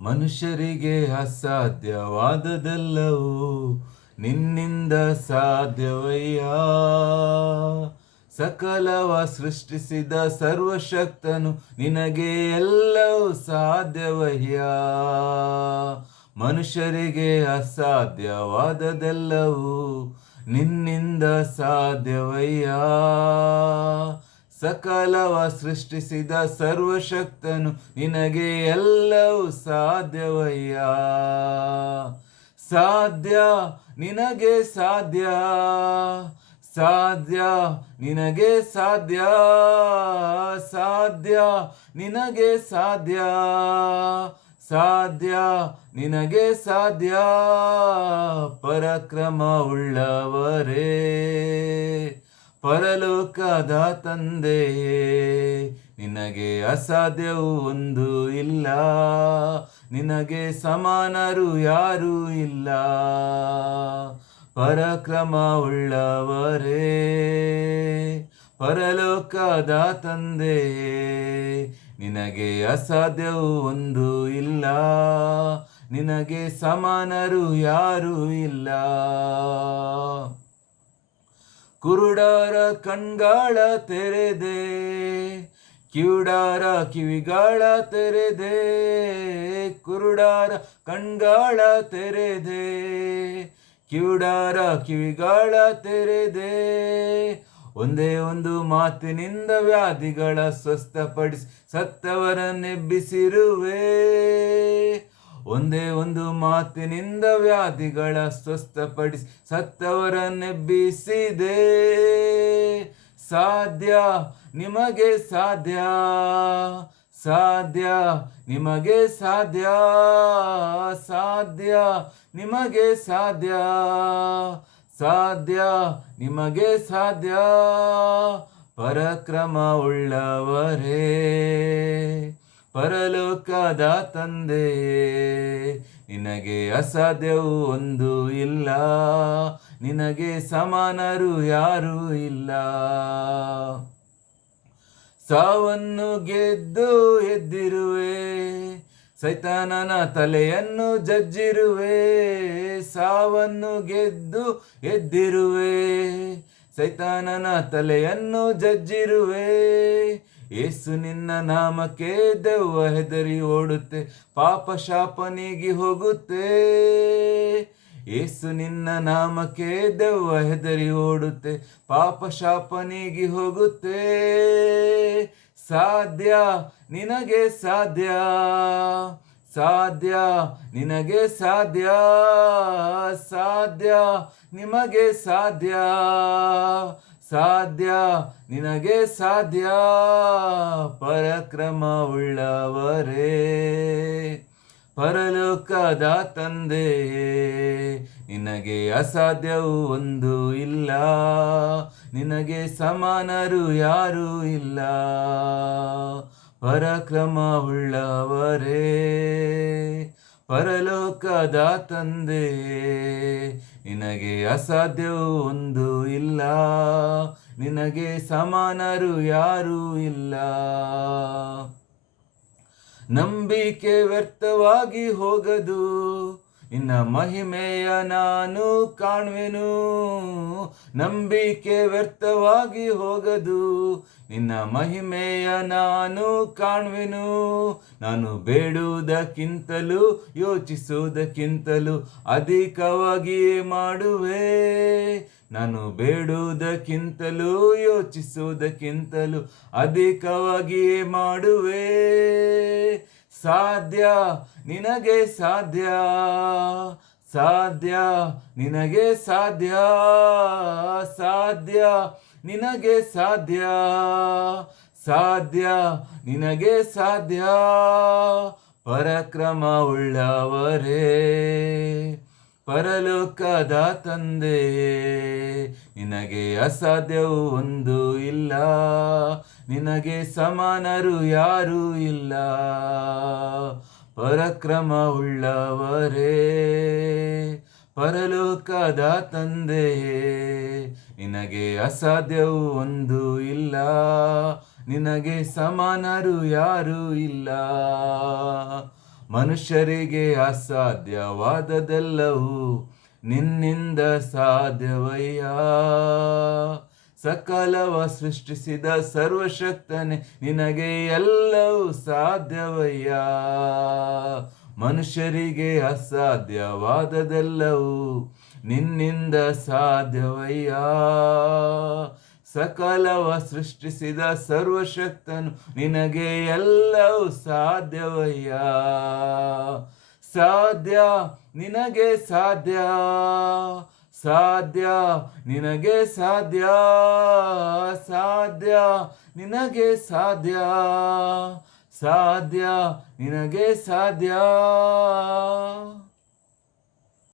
ಮನುಷ್ಯರಿಗೆ ಅಸಾಧ್ಯವಾದದೆಲ್ಲವೂ ನಿನ್ನಿಂದ ಸಾಧ್ಯವಯ್ಯ. ಸಕಲವ ಸೃಷ್ಟಿಸಿದ ಸರ್ವಶಕ್ತನು ನಿನಗೆ ಎಲ್ಲವೂ ಸಾಧ್ಯವಯ್ಯ. ಮನುಷ್ಯರಿಗೆ ಅಸಾಧ್ಯವಾದದೆಲ್ಲವೂ ನಿನ್ನಿಂದ ಸಾಧ್ಯವಯ್ಯ. ಸಕಲವ ಸೃಷ್ಟಿಸಿದ ಸರ್ವಶಕ್ತನು ನಿನಗೆ ಎಲ್ಲವೂ ಸಾಧ್ಯವಯ್ಯ. ಸಾಧ್ಯ ನಿನಗೆ ಸಾಧ್ಯ, ಸಾಧ್ಯ ನಿನಗೆ ಸಾಧ್ಯ, ಸಾಧ್ಯ ನಿನಗೆ ಸಾಧ್ಯ, ಸಾಧ್ಯ ನಿನಗೆ ಸಾಧ್ಯ. ಪರಾಕ್ರಮವುಳ್ಳವರೇ, ಪರಲೋಕದ ತಂದೆಯೇ, ನಿನಗೆ ಅಸಾಧ್ಯವು ಒಂದು ಇಲ್ಲ, ನಿನಗೆ ಸಮಾನರು ಯಾರೂ ಇಲ್ಲ. ಪರಾಕ್ರಮವುಳ್ಳವರೇ, ಪರಲೋಕದ ತಂದೆಯೇ, ನಿನಗೆ ಅಸಾಧ್ಯವು ಒಂದು ಇಲ್ಲ, ನಿನಗೆ ಸಮಾನರು ಯಾರೂ ಇಲ್ಲ. ಕುರುಡರ ಕಣ್ಗಾಳ ತೆರೆದೆ, ಕಿವುಡರ ಕಿವಿಗಾಳ ತೆರೆದೆ, ಕುರುಡರ ಕಣ್ಗಾಳ ತೆರೆದೆ, ಕಿವುಡರ ಕಿವಿಗಾಳ ತೆರೆದೆ. ಒಂದೇ ಒಂದು ಮಾತಿನಿಂದ ವ್ಯಾಧಿಗಳ ಸ್ವಸ್ಥಪಡಿಸಿ ಸತ್ತವರನ್ನೆಬ್ಬಿಸಿರುವೆ. ಒಂದೇ ಒಂದು ಮಾತಿನಿಂದ ವ್ಯಾಧಿಗಳ ಸ್ವಸ್ಥಪಡಿಸಿ ಸತ್ತವರನ್ನೆಬ್ಬಿಸಿದೆ. ಸಾಧ್ಯ ನಿಮಗೆ ಸಾಧ್ಯ, ಸಾಧ್ಯ ನಿಮಗೆ ಸಾಧ್ಯ, ಸಾಧ್ಯ ನಿಮಗೆ ಸಾಧ್ಯ, ಸಾಧ್ಯ ನಿಮಗೆ ಸಾಧ್ಯ. ಪರಾಕ್ರಮವುಳ್ಳವರೇ, ಪರಲೋಕದ ತಂದೆಯೇ, ನಿನಗೆ ಅಸಾಧ್ಯವು ಒಂದು ಇಲ್ಲ, ನಿನಗೆ ಸಮಾನರು ಯಾರೂ ಇಲ್ಲ. ಸಾವನ್ನು ಗೆದ್ದು ಎದ್ದಿರುವೆ, ಸೈತಾನನ ತಲೆಯನ್ನು ಜಜ್ಜಿರುವೆ. ಸಾವನ್ನು ಗೆದ್ದು ಎದ್ದಿರುವೆ, ಸೈತಾನನ ತಲೆಯನ್ನು ಜಜ್ಜಿರುವೆ. ಯೇಸು ನಿನ್ನ ನಾಮಕ್ಕೆ ದೆವ್ವ ಹೆದರಿ ಓಡುತ್ತೆ, ಪಾಪ ಶಾಪ ನೀಗಿ ಹೋಗುತ್ತೆ. ಯೇಸು ನಿನ್ನ ನಾಮಕ್ಕೆ ದೆವ್ವ ಹೆದರಿ ಓಡುತ್ತೆ, ಪಾಪ ಶಾಪ ನೀಗಿ ಹೋಗುತ್ತೆ. ಸಾಧ್ಯ ನಿನಗೆ ಸಾಧ್ಯ, ಸಾಧ್ಯ ನಿನಗೆ ಸಾಧ್ಯ, ಸಾಧ್ಯ ನಿಮಗೆ ಸಾಧ್ಯ, ಸಾಧ್ಯ ನಿನಗೆ ಸಾಧ್ಯ. ಪರಾಕ್ರಮವುಳ್ಳವರೇ, ಪರಲೋಕದ ತಂದೆಯೇ, ನಿನಗೆ ಅಸಾಧ್ಯವು ಒಂದು ಇಲ್ಲ, ನಿನಗೆ ಸಮಾನರು ಯಾರೂ ಇಲ್ಲ. ಪರಾಕ್ರಮವುಳ್ಳವರೇ, ಪರಲೋಕದ ತಂದೆಯೇ, ನಿನಗೆ ಅಸಾಧ್ಯವು ಒಂದು ಇಲ್ಲ, ನಿನಗೆ ಸಮಾನರು ಯಾರೂ ಇಲ್ಲ. ನಂಬಿಕೆ ವ್ಯರ್ಥವಾಗಿ ಹೋಗದು, ನಿನ್ನ ಮಹಿಮೆಯ ನಾನು ಕಾಣುವೆನು. ನಂಬಿಕೆ ವ್ಯರ್ಥವಾಗಿ ಹೋಗದು, ನಿನ್ನ ಮಹಿಮೆಯ ನಾನು ಕಾಣುವೆನು. ನಾನು ಬೇಡುವುದಕ್ಕಿಂತಲೂ ಯೋಚಿಸುವುದಕ್ಕಿಂತಲೂ ಅಧಿಕವಾಗಿಯೇ ಮಾಡುವೆ. ನಾನು ಬೇಡುವುದಕ್ಕಿಂತಲೂ ಯೋಚಿಸುವುದಕ್ಕಿಂತಲೂ ಅಧಿಕವಾಗಿಯೇ ಮಾಡುವೆ. ಸಾಧ್ಯ ನಿನಗೆ ಸಾಧ್ಯ, ಸಾಧ್ಯ ನಿನಗೆ ಸಾಧ್ಯ, ಸಾಧ್ಯ ನಿನಗೆ ಸಾಧ್ಯ, ಸಾಧ್ಯ ನಿನಗೆ ಸಾಧ್ಯ. ಪರಾಕ್ರಮವುಳ್ಳವರೇ, ಪರಲೋಕದ ತಂದೆಯೇ, ನಿನಗೆ ಅಸಾಧ್ಯವು ಒಂದು ಇಲ್ಲ, ನಿನಗೆ ಸಮಾನರು ಯಾರೂ ಇಲ್ಲ. ಪರಾಕ್ರಮವುಳ್ಳವರೇ, ಪರಲೋಕದ ತಂದೆಯೇ, ನಿನಗೆ ಅಸಾಧ್ಯವು ಒಂದು ಇಲ್ಲ, ನಿನಗೆ ಸಮಾನರು ಯಾರೂ ಇಲ್ಲ. ಮನುಷ್ಯರಿಗೆ ಅಸಾಧ್ಯವಾದದೆಲ್ಲವೂ ನಿನ್ನಿಂದ ಸಾಧ್ಯವಯ್ಯ. ಸಕಲವ ಸೃಷ್ಟಿಸಿದ ಸರ್ವಶಕ್ತನೇ ನಿನಗೆ ಎಲ್ಲವೂ ಸಾಧ್ಯವಯ್ಯ. ಮನುಷ್ಯರಿಗೆ ಅಸಾಧ್ಯವಾದದೆಲ್ಲವೂ ನಿನ್ನಿಂದ ಸಾಧ್ಯವಯ್ಯ. ಸಕಲವ ಸೃಷ್ಟಿಸಿದ ಸರ್ವಶಕ್ತನು ನಿನಗೆ ಎಲ್ಲವೂ ಸಾಧ್ಯವಯ್ಯ. ಸಾಧ್ಯ ನಿನಗೆ ಸಾಧ್ಯ, ಸಾಧ್ಯ ನಿನಗೆ ಸಾಧ್ಯ, ಸಾಧ್ಯ ನಿನಗೆ ಸಾಧ್ಯ, ಸಾಧ್ಯ ನಿನಗೆ ಸಾಧ್ಯ.